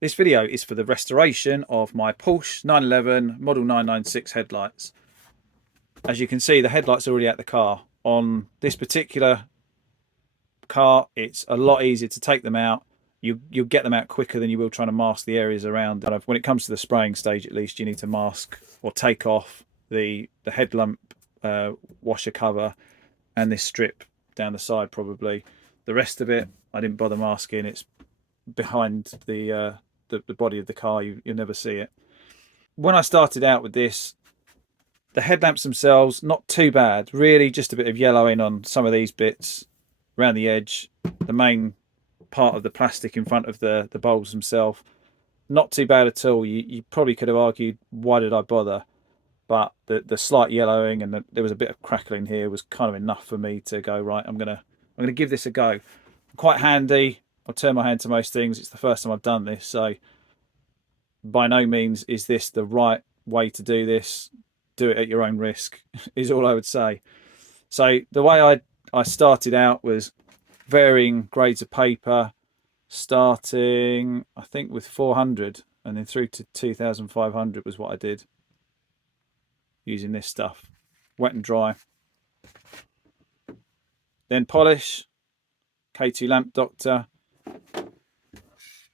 This video is for the restoration of my Porsche 911 Model 996 headlights. As you can see, the headlights are already at the car. On this particular car, it's a lot easier to take them out. You'll get them out quicker than you will trying to mask the areas around. When it comes to the spraying stage, at least, you need to mask or take off the headlamp washer cover and this strip down the side probably. The rest of it, I didn't bother masking. It's behind the body of the car. You'll never see it. When I started out with this, the headlamps themselves, not too bad. Really just a bit of yellowing on some of these bits around the edge. The main part of the plastic in front of the bulbs themselves, not too bad at all. You probably could have argued, why did I bother? But the slight yellowing and there was a bit of crackling here was kind of enough for me to go, right, I'm gonna give this a go. Quite handy. I'll turn my hand to most things. It's the first time I've done this, so by no means is this the right way to do this. Do it at your own risk is all I would say. So the way I started out was varying grades of paper, starting I think with 400 and then through to 2500 was what I did, using this stuff, wet and dry. Then polish, K2 lamp doctor,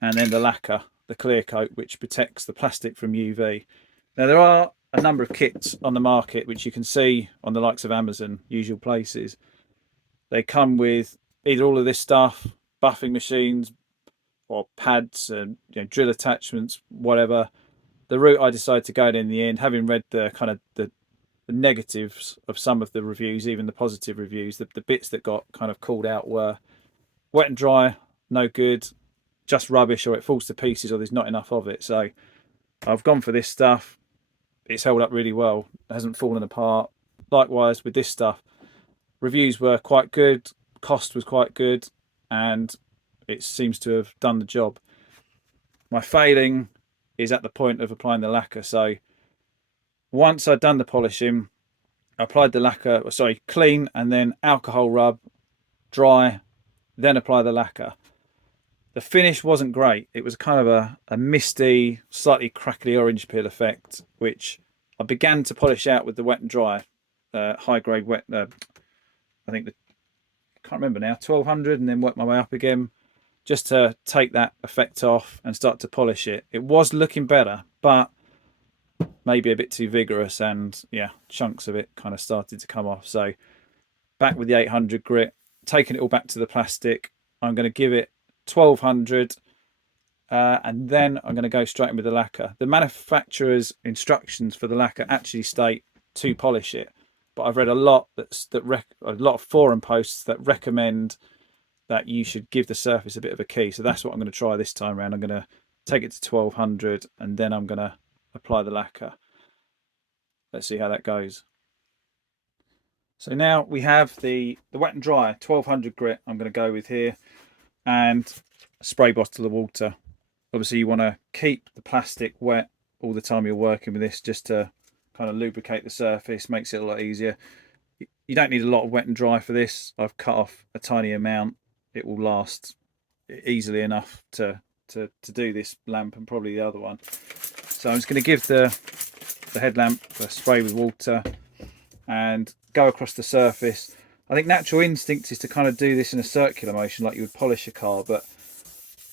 and then the lacquer, the clear coat, which protects the plastic from UV. Now there are a number of kits on the market which you can see on the likes of Amazon, usual places. They come with either all of this stuff, buffing machines or pads and drill attachments, whatever. The route I decided to go in the end, having read the kind of the negatives of some of the reviews, even the positive reviews, the bits that got kind of called out were wet and dry, no good, just rubbish, or it falls to pieces, or there's not enough of it. So I've gone for this stuff. It's held up really well. It hasn't fallen apart. Likewise with this stuff, reviews were quite good, cost was quite good, and it seems to have done the job. My failing is at the point of applying the lacquer. So once I'd done the polishing, I applied the lacquer, clean, and then alcohol rub, dry, then apply the lacquer. The finish wasn't great. It was kind of a misty, slightly crackly orange peel effect, which I began to polish out with the wet and dry, high grade wet. I think I can't remember now, 1200, and then work my way up again, just to take that effect off and start to polish it. It was looking better, but maybe a bit too vigorous, and yeah, chunks of it kind of started to come off. So back with the 800 grit, taking it all back to the plastic. I'm going to give it 1200 and then I'm going to go straight in with the lacquer. The manufacturer's instructions for the lacquer actually state to polish it, but I've read a lot a lot of forum posts that recommend that you should give the surface a bit of a key. So that's what I'm going to try this time around. I'm going to take it to 1200 and then I'm going to apply the lacquer. Let's see how that goes. So now we have the wet and dry 1200 grit I'm going to go with here, and a spray bottle of water. Obviously you want to keep the plastic wet all the time you're working with this, just to kind of lubricate the surface, makes it a lot easier. You don't need a lot of wet and dry for this. I've cut off a tiny amount. It will last easily enough to do this lamp and probably the other one. So I'm just going to give the headlamp a spray with water and go across the surface. I think natural instinct is to kind of do this in a circular motion like you would polish a car, but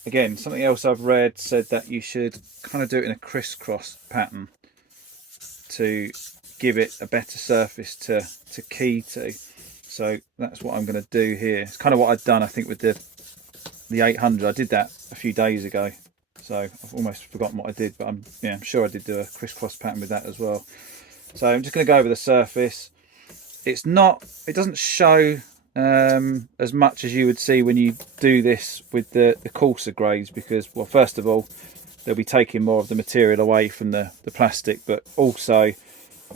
again, something else I've read said that you should kind of do it in a crisscross pattern to give it a better surface to key to. So that's what I'm going to do here. It's kind of what I'd done, I think, with the 800. I did that a few days ago, so I've almost forgotten what I did, but I'm sure I did do a crisscross pattern with that as well. So I'm just going to go over the surface. It doesn't show as much as you would see when you do this with the coarser grades, because, well, first of all, they'll be taking more of the material away from the plastic, but also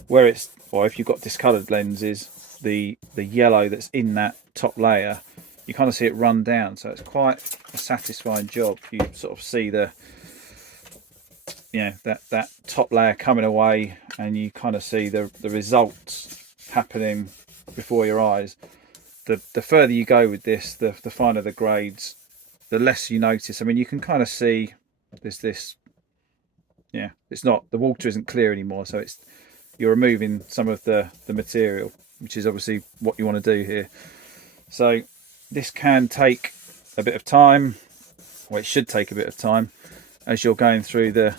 if you've got discoloured lenses, the yellow that's in that top layer, you kind of see it run down. So it's quite a satisfying job. You sort of see that top layer coming away, and you kind of see the results happening before your eyes. The further you go with this, the finer the grades, the less you notice. I mean, you can kind of see there's this, yeah, it's not, the water isn't clear anymore, so it's, you're removing some of the material, which is obviously what you want to do here. So this can take a bit of time, or it should take a bit of time, as you're going through the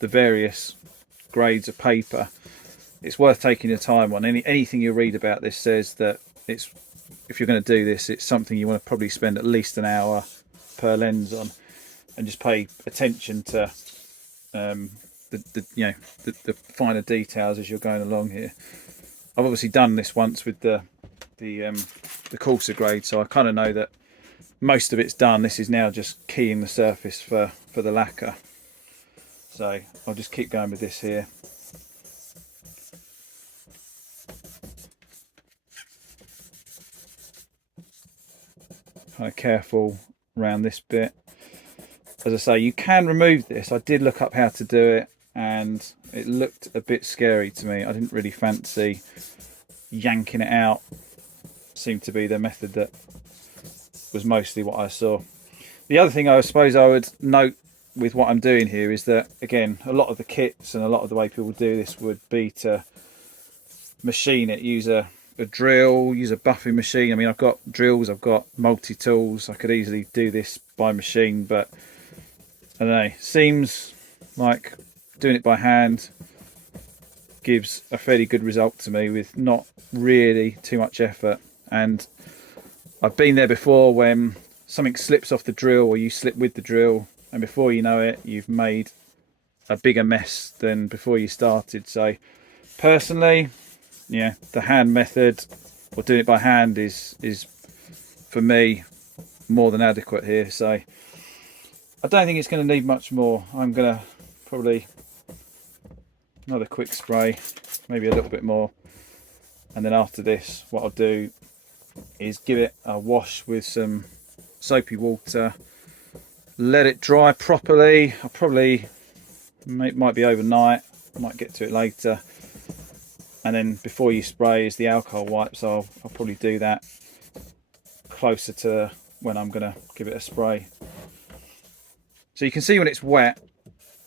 various grades of paper. It's worth taking your time on. Anything you read about this says that it's, if you're going to do this, it's something you want to probably spend at least an hour per lens on, and just pay attention to the finer details as you're going along here. I've obviously done this once with the coarser grade, so I kind of know that most of it's done. This is now just keying the surface for the lacquer. So I'll just keep going with this here. Kind of careful around this bit. As I say, you can remove this. I did look up how to do it, and it looked a bit scary to me. I didn't really fancy yanking it out. Seemed to be the method that was mostly what I saw. The other thing I suppose I would note with what I'm doing here is that, again, a lot of the kits and a lot of the way people do this would be to machine it, use a drill, use a buffing machine. I mean, I've got drills, I've got multi-tools, I could easily do this by machine, but I don't know, seems like doing it by hand gives a fairly good result to me with not really too much effort. And I've been there before when something slips off the drill, or you slip with the drill, and before you know it, you've made a bigger mess than before you started. So personally, yeah, the hand method, or doing it by hand, is for me more than adequate here. So I don't think it's going to need much more. I'm going to probably another quick spray, maybe a little bit more, and then after this what I'll do is give it a wash with some soapy water, let it dry properly. I probably might be overnight, might get to it later, and then before you spray is the alcohol wipe, so I'll probably do that closer to when I'm going to give it a spray. So you can see when it's wet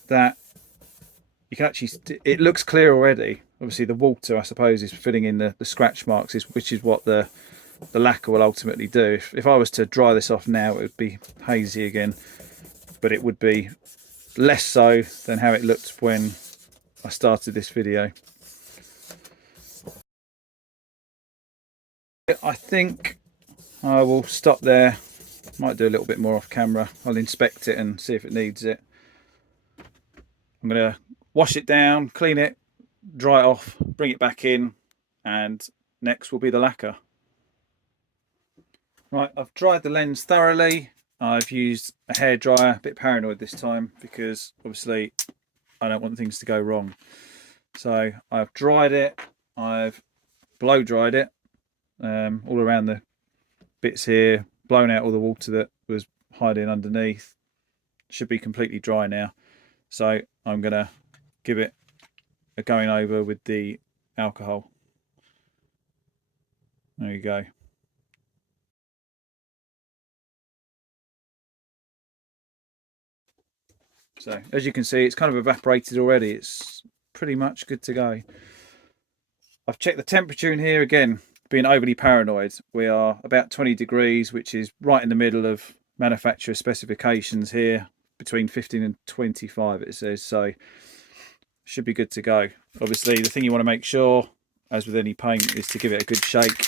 that you can actually, it looks clear already. Obviously the water, I suppose, is filling in the scratch marks, which is what the lacquer will ultimately do. If I was to dry this off now, it would be hazy again, but it would be less so than how it looked when I started this video. I think I will stop there. Might do a little bit more off camera. I'll inspect it and see if it needs it. I'm going to wash it down, clean it, dry it off, bring it back in, and next will be the lacquer. Right, I've dried the lens thoroughly. I've used a hairdryer, a bit paranoid this time because obviously I don't want things to go wrong. So I've dried it, I've blow dried it all around the bits here, blown out all the water that was hiding underneath. Should be completely dry now. So I'm going to give it a going over with the alcohol. There you go. So as you can see, it's kind of evaporated already. It's pretty much good to go. I've checked the temperature in here again, being overly paranoid. We are about 20 degrees, which is right in the middle of manufacturer specifications here, between 15 and 25 it says, so should be good to go. Obviously the thing you want to make sure, as with any paint, is to give it a good shake.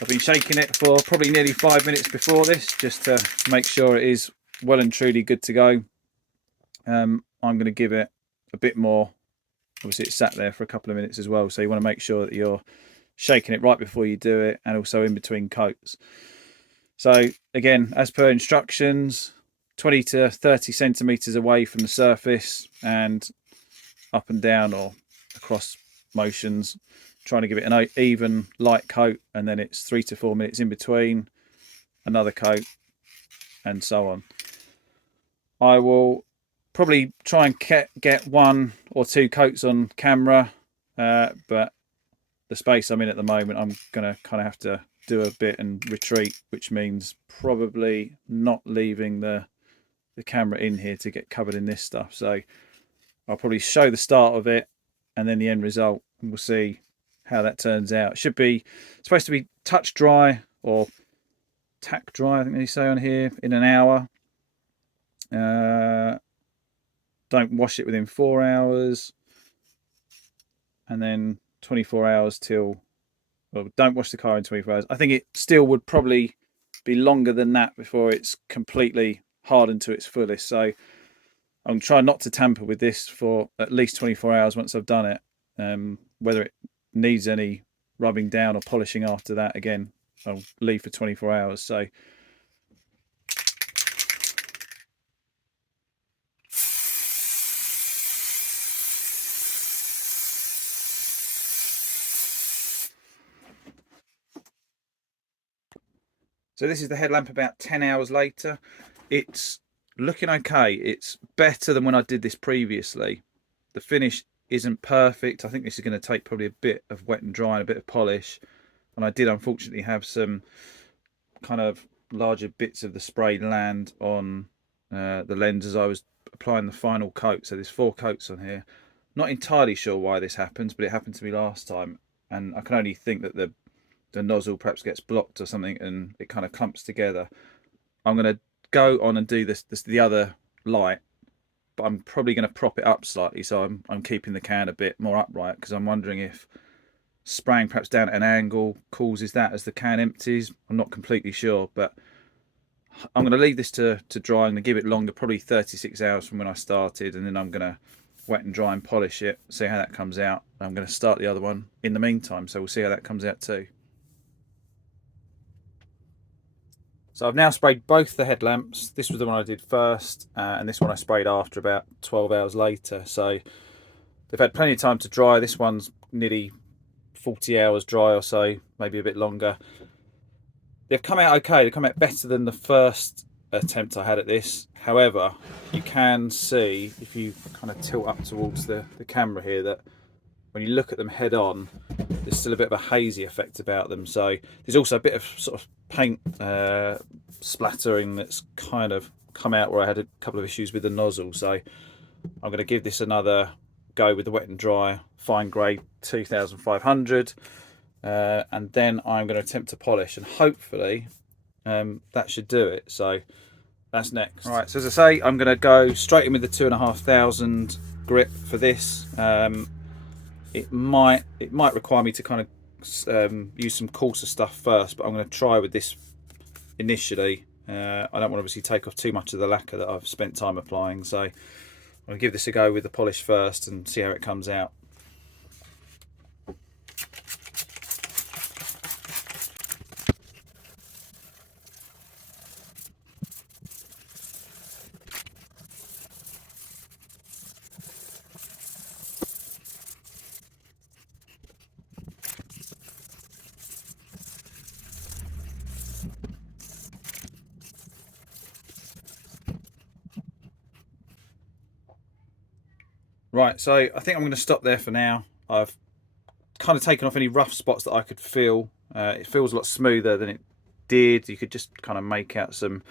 I've been shaking it for probably nearly 5 minutes before this, just to make sure it is well and truly good to go. I'm going to give it a bit more. Obviously it sat there for a couple of minutes as well, so you want to make sure that you're shaking it right before you do it, and also in between coats. So again, as per instructions, 20 to 30 centimeters away from the surface and up and down or across motions, trying to give it an even light coat, and then it's 3 to 4 minutes in between, another coat, and so on. I will probably try and get 1 or 2 coats on camera, but the space I'm in at the moment, I'm going to kind of have to do a bit and retreat, which means probably not leaving the the camera in here to get covered in this stuff. So I'll probably show the start of it and then the end result, and we'll see how that turns out. It should be supposed to be touch dry or tack dry, I think they say on here, in an hour. Don't wash it within 4 hours, and then 24 hours till, well, don't wash the car in 24 hours. I think it still would probably be longer than that before it's completely hardened to its fullest. So I'm trying not to tamper with this for at least 24 hours once I've done it. Whether it needs any rubbing down or polishing after that, again, I'll leave for 24 hours. So this is the headlamp about 10 hours later. It's looking okay. It's better than when I did this previously. The finish isn't perfect. I think this is going to take probably a bit of wet and dry and a bit of polish. And I did unfortunately have some kind of larger bits of the spray land on the lens as I was applying the final coat. So there's 4 coats on here. Not entirely sure why this happens, but it happened to me last time. And I can only think that the nozzle perhaps gets blocked or something and it kind of clumps together. I'm going to go on and do the other light, but I'm probably going to prop it up slightly, so I'm keeping the can a bit more upright, because I'm wondering if spraying perhaps down at an angle causes that as the can empties. I'm not completely sure, but I'm going to leave this to dry. I'm going to give it longer, probably 36 hours from when I started, and then I'm going to wet and dry and polish it, see how that comes out. I'm going to start the other one in the meantime, so we'll see how that comes out too. So I've now sprayed both the headlamps. This was the one I did first, and this one I sprayed after, about 12 hours later. So they've had plenty of time to dry. This one's nearly 40 hours dry or so, maybe a bit longer. They've come out okay. They've come out better than the first attempt I had at this. However, you can see, if you kind of tilt up towards the camera here, that when you look at them head on, there's still a bit of a hazy effect about them. So there's also a bit of sort of paint splattering that's kind of come out where I had a couple of issues with the nozzle. So I'm going to give this another go with the wet and dry fine grade 2500, and then I'm going to attempt to polish, and hopefully that should do it. So that's next. All right, so as I say, I'm going to go straight in with the 2500 grip for this. It might require me to kind of use some coarser stuff first, but I'm going to try with this initially. I don't want to obviously take off too much of the lacquer that I've spent time applying, so I'm going to give this a go with the polish first and see how it comes out. Right, so I think I'm going to stop there for now. I've kind of taken off any rough spots that I could feel. It feels a lot smoother than it did. You could just kind of make out some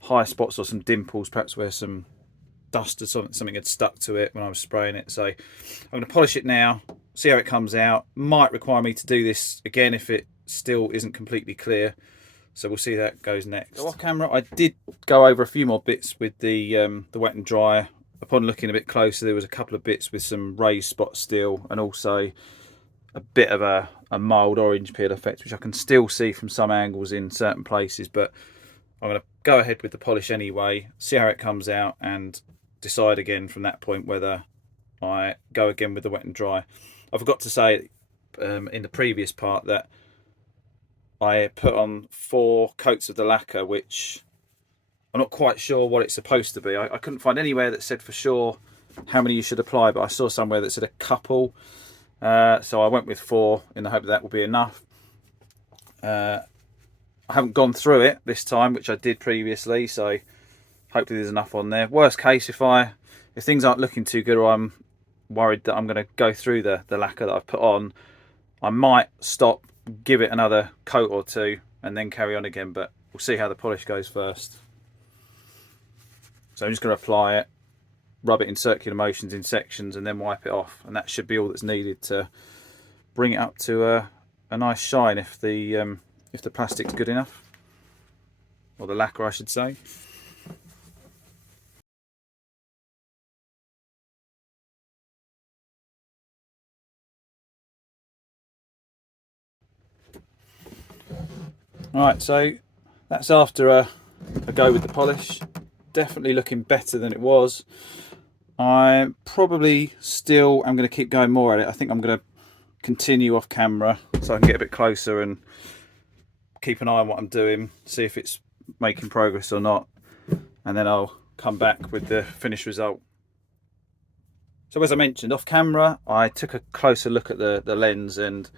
high spots or some dimples, perhaps where some dust or something had stuck to it when I was spraying it. So I'm going to polish it now, see how it comes out. Might require me to do this again if it still isn't completely clear. So we'll see how that goes next. So off camera, I did go over a few more bits with the wet and dry. Upon looking a bit closer, there was a couple of bits with some raised spots still, and also a bit of a mild orange peel effect, which I can still see from some angles in certain places. But I'm going to go ahead with the polish anyway, see how it comes out, and decide again from that point whether I go again with the wet and dry. I forgot to say in the previous part that I put on 4 coats of the lacquer, which I'm not quite sure what it's supposed to be. I couldn't find anywhere that said for sure how many you should apply, but I saw somewhere that said a couple. So I went with 4 in the hope that will be enough. I haven't gone through it this time, which I did previously, so hopefully there's enough on there. Worst case, if things aren't looking too good, or I'm worried that I'm going to go through the lacquer that I've put on, I might stop, give it another coat or 2, and then carry on again. But we'll see how the polish goes first. So I'm just going to apply it, rub it in circular motions in sections, and then wipe it off, and that should be all that's needed to bring it up to a nice shine if the plastic's good enough, or the lacquer I should say. Alright, so that's after a go with the polish. Definitely looking better than it was. I probably still am going to keep going more at it. I think I'm going to continue off camera so I can get a bit closer and keep an eye on what I'm doing, see if it's making progress or not, and then I'll come back with the finished result. So as I mentioned, off camera I took a closer look at the lens, and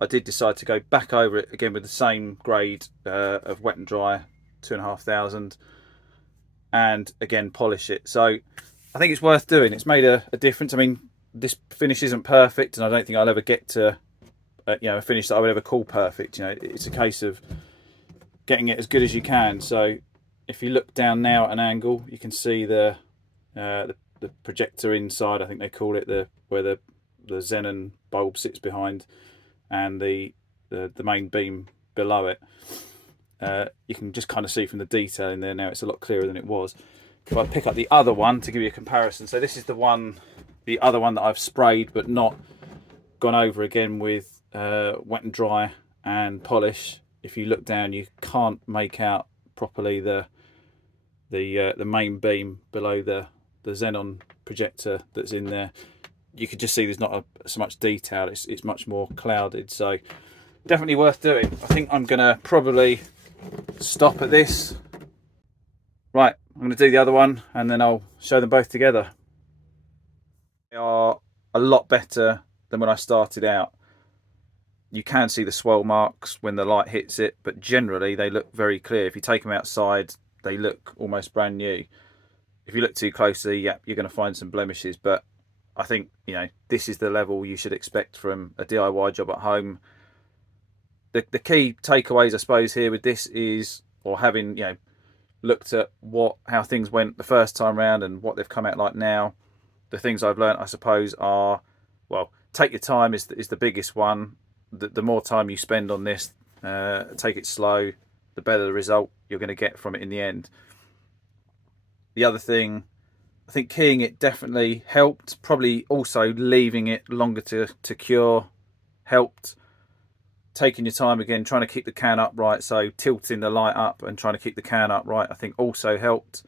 I did decide to go back over it again with the same grade of wet and dry 2500, and again polish it. So I think it's worth doing. It's made a difference. I mean, this finish isn't perfect, and I don't think I'll ever get to a finish that I would ever call perfect. It's a case of getting it as good as you can. So if you look down now at an angle, you can see the projector inside, I think they call it, where the xenon bulb sits behind, and the main beam below it. You can just kind of see from the detail in there now, it's a lot clearer than it was. If I pick up the other one to give you a comparison, so this is the other one that I've sprayed but not gone over again with wet and dry and polish. If you look down, you can't make out properly the main beam below the xenon projector that's in there. You can just see there's not so much detail. It's much more clouded. So definitely worth doing. I think I'm gonna probably stop at this. Right, I'm gonna do the other one and then I'll show them both together. They are a lot better than when I started out. You can see the swirl marks when the light hits it, but generally they look very clear. If you take them outside, they look almost brand new. If you look too closely, yeah, you're going to find some blemishes, but I think, this is the level you should expect from a DIY job at home. The key takeaways, I suppose, here with this is, or having, looked at how things went the first time round and what they've come out like now, the things I've learned, I suppose, are, well, take your time is the biggest one. The more time you spend on this, take it slow, the better the result you're going to get from it in the end. The other thing, I think keying it definitely helped. Probably also leaving it longer to cure helped. Taking your time again, trying to keep the can upright, so tilting the light up and trying to keep the can upright, I think also helped.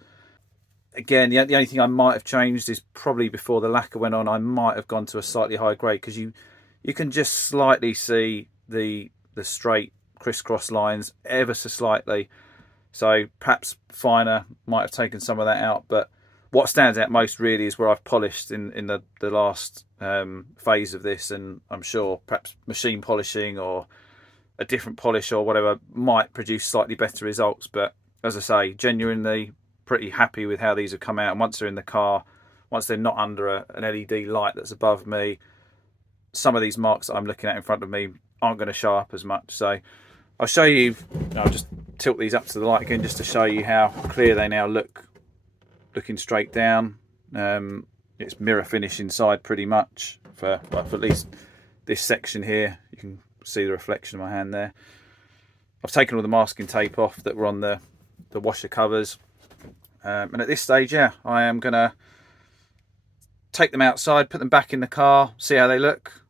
Again, the only thing I might have changed is probably before the lacquer went on, I might have gone to a slightly higher grade, because you can just slightly see the straight crisscross lines ever so slightly. So perhaps finer might have taken some of that out. But what stands out most really is where I've polished in the last phase of this, and I'm sure perhaps machine polishing or a different polish or whatever might produce slightly better results. But as I say, genuinely pretty happy with how these have come out. And once they're in the car, once they're not under an LED light that's above me, some of these marks that I'm looking at in front of me aren't going to show up as much. So I'll show you, I'll just tilt these up to the light again just to show you how clear they now look, looking straight down. It's mirror finish inside pretty much for at least this section here. You can see the reflection of my hand there. I've taken all the masking tape off that were on the washer covers. And at this stage, yeah, I am going to take them outside, put them back in the car, see how they look.